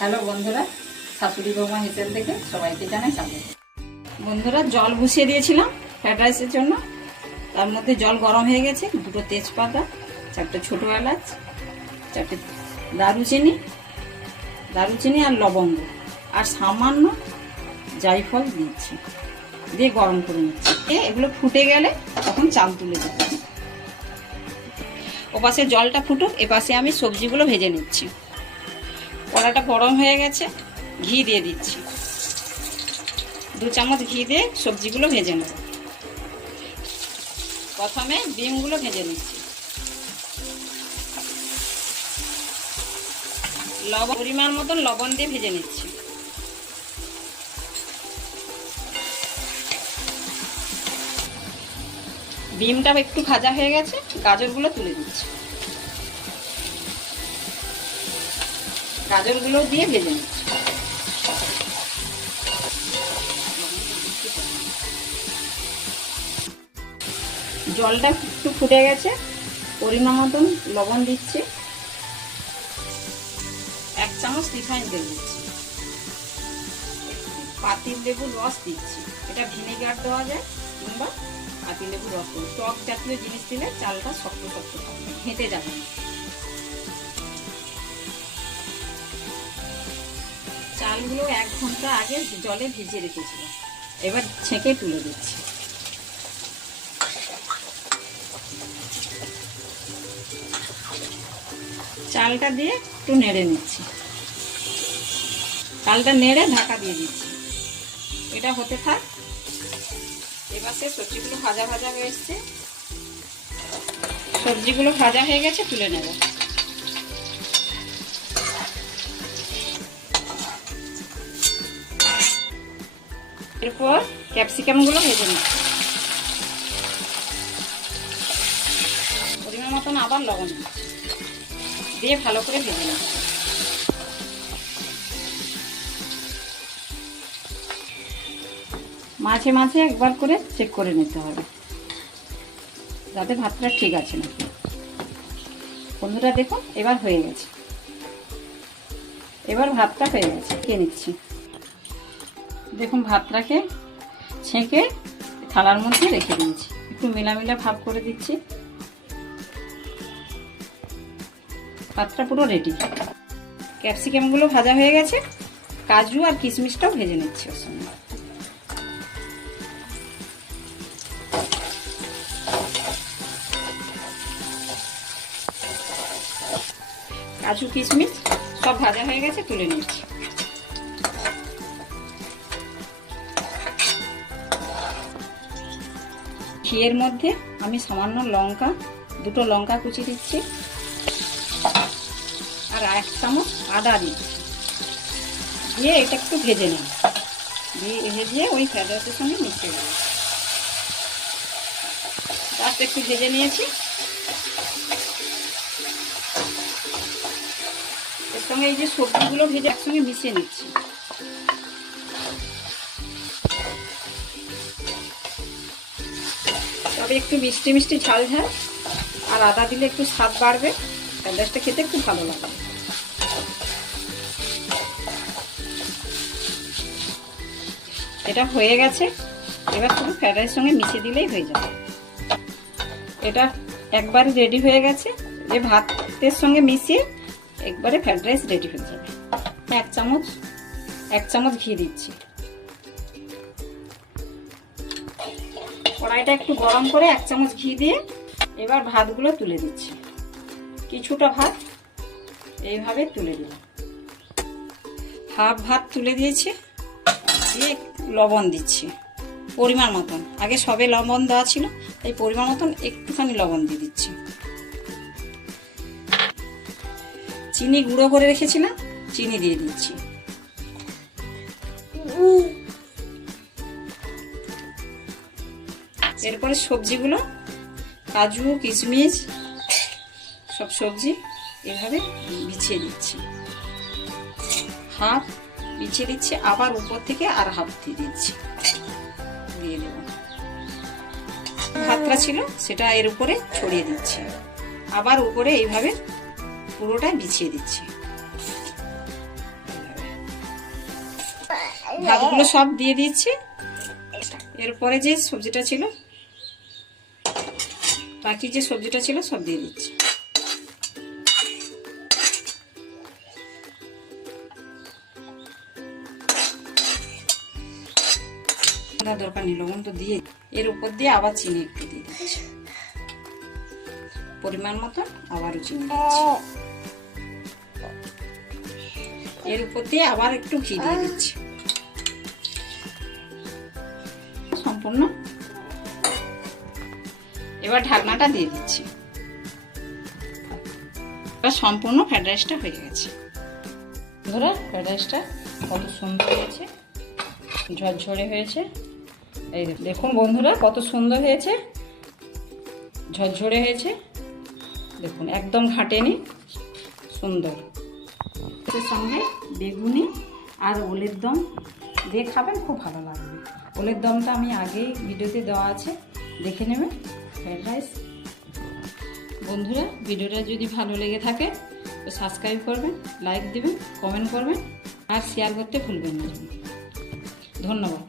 Hello বন্ধুরা, শাশুড়ি বৌমা হেসেল থেকে সবাইকে জানাই স্বাগত। বন্ধুরা, জল বসিয়ে দিয়েছিলাম ফ্রাইড রাইসের জন্য। তার মধ্যে জল গরম হয়ে গেছে। 2টো তেজপাতা, 4টে ছোটো এলাচ, 4টে দারুচিনি আর লবঙ্গ আর সামান্য জায়ফল দিচ্ছি, দিয়ে গরম করে নিচ্ছি। এগুলো ফুটে গেলে তখন চাল তুলে দিচ্ছি। ওপাশে জলটা ফুটুক, এপাশে আমি সবজিগুলো ভেজে নিচ্ছি। কড়াটা গরম হয়ে গেছে, ঘি দিয়ে দিচ্ছি। 2 চামচ ঘি দিয়ে সবজিগুলো ভেজে নেব। প্রথমে ডিমগুলো ভেজে নিচ্ছি। পরিমাণ মতন লবণ দিয়ে ভেজে নিচ্ছি। ডিমটা একটু ভাজা হয়ে গেছে, গাজরগুলো তুলে দিচ্ছি। গাজরগুলো দিয়ে ভেজে নিচ্ছি। জলটা একটু ফুটে গেছে, পরিমাণ মতন লবণ দিচ্ছি। 1 চামচ রিফাইন তেল দিচ্ছি। পাতিল লেবুর রস দিচ্ছি। এটা ভিনেগার দেওয়া যায় কিংবা পাতিল লেবুর রস। টক জাতীয় জিনিস দিলে চালটা শক্ত শক্ত থাকবে, হেঁটে যাবে না। চালগুলো 1 ঘন্টা আগে জলে ভিজিয়ে রেখেছিলাম। এবার ছেঁকে তুলে দিচ্ছি। চালটা দিয়ে একটু নেড়ে নিচ্ছি। চালটা নেড়ে ঢাকা দিয়ে দিচ্ছি। এটা হতে থাক। এবার সবজিগুলো ভাজা ভাজা হয়ে এসছে। সবজিগুলো ভাজা হয়ে গেছে, তুলে নেব। এরপর ক্যাপসিকামগুলো ভেজে নিচ্ছি। পরিমাণ মতন আবার লবণ দিয়ে ভালো করে ভেজে নেব। মাঝে মাঝে একবার করে চেক করে নিতে হবে যাতে ভাতটা ঠিক আছে নাকি। বন্ধুরা দেখুন, এবার হয়ে গেছে। এবার ভাতটা হয়ে গেছে, খেয়ে নিচ্ছি। দেখুন, ভাতটাকে ছেঁকে থালার মধ্যে রেখে দিয়েছি। একটু মেলামেলা ভাব করে দিচ্ছি। ভাতটা পুরো রেডি। ক্যাপসিকামগুলো ভাজা হয়ে গেছে, কাজু আর কিশমিশটাও ভেজে নিচ্ছি ওর সঙ্গে। কাজু কিশমিশ সব ভাজা হয়ে গেছে, তুলে নিচ্ছি। ঘিয়ের মধ্যে আমি সামান্য লঙ্কা, 2টো লঙ্কা কুচি দিচ্ছি আর 1 চামচ আদা দিচ্ছি। দিয়ে এটা একটু ভেজে নিই। ভেজে ওই ফ্রাইড রাইসের সঙ্গে মিশিয়ে দেবো। জাস্ট একটু ভেজে নিয়েছি। এর সঙ্গে এই যে সবজিগুলো ভেজে একসঙ্গে মিশিয়ে নিচ্ছি। তবে একটু মিষ্টি মিষ্টি ঝাল ঝাল আর আদা দিলে একটু স্বাদ বাড়বে। ফ্রাইড রাইসটা খেতে খুব ভালো লাগবে। এটা হয়ে গেছে। এবার শুধু ফ্রাইড রাইসের সঙ্গে মিশিয়ে দিলেই হয়ে যাবে। এটা একবারে রেডি হয়ে গেছে। যে ভাতের সঙ্গে মিশিয়ে একবারে ফ্রাইড রাইস রেডি হয়ে যাবে। 1 চামচ ঘি দিচ্ছি। কড়াইটা একটু গরম করে 1 চামচ ঘি দিয়ে এবার ভাতগুলো তুলে দিচ্ছি। কিছুটা ভাত এইভাবে তুলে দিলাম। হাফ ভাত তুলে দিয়েছি। দিয়ে লবণ দিচ্ছি পরিমাণ মতন। আগে সবে লবণ দেওয়া ছিল, তাই পরিমাণ মতন একটুখানি লবণ দিয়ে দিচ্ছি। চিনি গুঁড়ো করে রেখেছিলাম, চিনি দিয়ে দিচ্ছি। এরপরে সবজিগুলো, কাজু কিশমিশ সব সবজি এভাবে বিছিয়ে দিচ্ছি। হাফ বিছিয়ে দিচ্ছি, আবার উপর থেকে আর হাফ দিয়ে দিচ্ছি। দিয়ে দেব। ভাতটা ছিল সেটা এর উপরে ছড়িয়ে দিচ্ছি। আবার উপরে এইভাবে পুরোটা বিছিয়ে দিচ্ছি। ভাতগুলো সব দিয়ে দিচ্ছি। এরপরে যে সবজিটা ছিল, বাকি যে সবজিটা ছিল সব দিয়ে দিচ্ছি। দরকার নেই, লবণ তো দিয়ে এর উপর দিয়ে আবার চিনি একটু দিয়ে দিচ্ছি, পরিমাণ মতো আবারও চিনি দিচ্ছি। এর উপর দিয়ে আবার একটু ঘি দিয়ে দিচ্ছি সম্পূর্ণ। এবার ঢাকনাটা দিয়ে দিচ্ছি। এবার সম্পূর্ণ ফ্রাইড রাইসটা হয়ে গেছে। বন্ধুরা ফ্রাইড রাইসটা কত সুন্দর হয়েছে, ঝরঝরে হয়েছে। এই দেখুন বন্ধুরা কত সুন্দর হয়েছে, ঝরঝরে হয়েছে। দেখুন একদম ঘাটেনি, সুন্দর। এর সঙ্গে বেগুনি আর ওলের দম দিয়ে খাবেন, খুব ভালো লাগবে। ওলের দমটা আমি আগেই ভিডিওতে দেওয়া আছে, দেখে নেবেন। ফ্রাইড রাইস বন্ধুরা, ভিডিওটা যদি ভালো লেগে থাকে তো সাবস্ক্রাইব করবেন, লাইক দেবেন, কমেন্ট করবেন আর শেয়ার করতে ভুলবেন না। ধন্যবাদ।